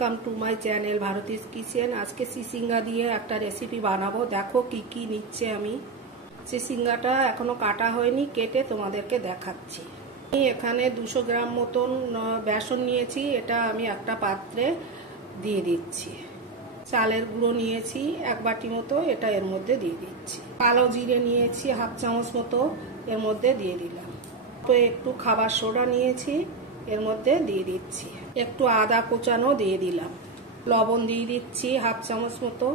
Welcome to my channel Bharati's kitchen. আজকে চিচিঙ্গা দিয়ে একটা রেসিপি বানাবো। দেখো কি কি নিচ্ছে আমি। চিচিঙ্গাটা এখনো কাটা হয়নি, কেটে তোমাদেরকে দেখাচ্ছি। আমি এখানে 200 গ্রাম মতন বেসন নিয়েছি, এটা আমি একটা পাত্রে দিয়ে দিচ্ছি। চালের গুঁড়ো নিয়েছি 1 বাটি মতো, এটা এর মধ্যে দিয়ে দিচ্ছি। কালো জিরে নিয়েছি 1/2 চামচ মতো, এর মধ্যে দিয়ে দিলাম। তো একটু খাবার সোডা নিয়েছি, এর মধ্যে দিয়ে দিচ্ছি। একটু আদা কোচানো দিয়ে দিলাম। লবণ দিয়ে দিচ্ছি 1/2 চামচ মতো,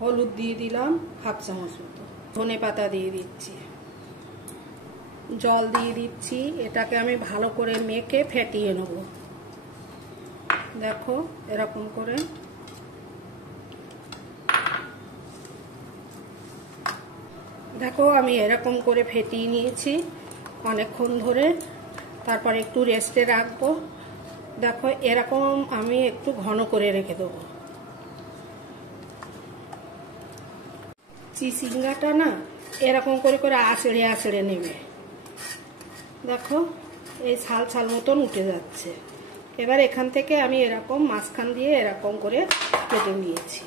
হলুদ দিয়ে দিলাম 1/2 চামচ মতো, ধনে পাতা দিয়ে দিচ্ছি, জল দিয়ে দিচ্ছি। এটাকে আমি ভালো করে মেখে ফেটিয়ে নেব। দেখো এরকম করে। দেখো আমি এরকম করে ফেটিয়ে নিয়েছি অনেকক্ষণ ধরে, তারপর একটু রেস্টে রাখবো। দেখো এরকম আমি একটু ঘন করে রেখে দেবো। চিচিঙ্গাটা না এরকম করে করে আঁচড়ে আঁচড়ে নেবে। দেখো এই ছাল ছাল মতন উঠে যাচ্ছে। এবার এখান থেকে আমি এরকম মাঝখান দিয়ে এরকম করে কেটে নিয়েছি।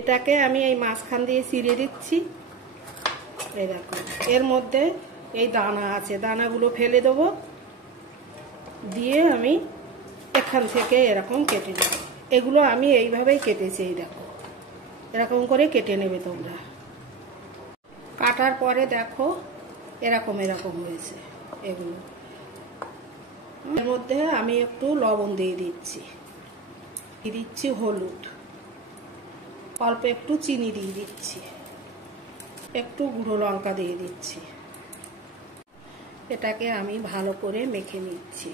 এটাকে আমি এই মাঝখান দিয়ে চিড়ে দিচ্ছি। এই দেখো এর মধ্যে এই দানা আছে, দানাগুলো ফেলে দেবো, দিয়ে আমি এখান থেকে এরকম কেটে নেব। এগুলো আমি এইভাবেই কেটেছি। এই দেখো এরকম করে কেটে নেবে তোমরা। কাটার পরে দেখো এরকম এরকম হয়েছে এগুলো। এর মধ্যে আমি একটু লবণ দিয়ে দিচ্ছি, দিয়ে দিচ্ছি হলুদ, অল্প একটু চিনি দিয়ে দিচ্ছি, একটু গুঁড়ো লঙ্কা দিয়ে দিচ্ছি। এটাকে আমি ভালো করে মেখে নিচ্ছি।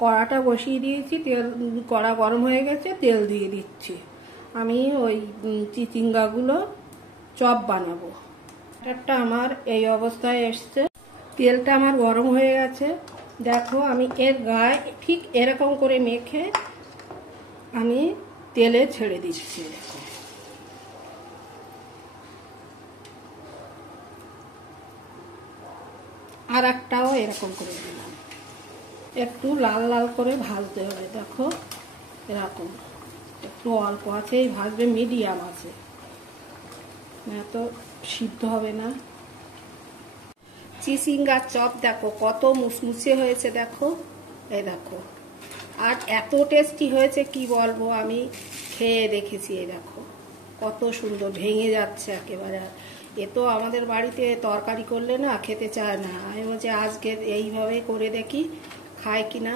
কড়াটা বসিয়ে দিয়েছি, তেল, কড়া গরম হয়ে গেছে, তেল দিয়ে দিচ্ছি। আমি ওই চিচিঙ্গাগুলো চপ বানাবো। ব্যাটারটা আমার এই অবস্থায় এসছে। তেলটা আমার গরম হয়ে গেছে। দেখো আমি এর গায়ে ঠিক এরকম করে মেখে আমি তেলে ছেড়ে দিচ্ছি। দেখো আর একটাও এরকম করে দিলাম। একটু লাল লাল করে ভাজতে হবে। দেখো এরকম একটু অল্প আছেই ভাজবে, মিডিয়াম আছে, এত সিদ্ধ হবে না। চিচিঙ্গার চপ দেখো কত মুচমুচে হয়েছে। দেখো এই দেখো, আর এত টেস্টি হয়েছে কি বলবো, আমি খেয়ে দেখেছি। এই দেখো কত সুন্দর, ভেঙে যাচ্ছে একেবারে। এ তো আমাদের বাড়িতে তরকারি করলে না খেতে চায় না। আমি বলছি আজকে এইভাবে করে দেখি খায় কিনা।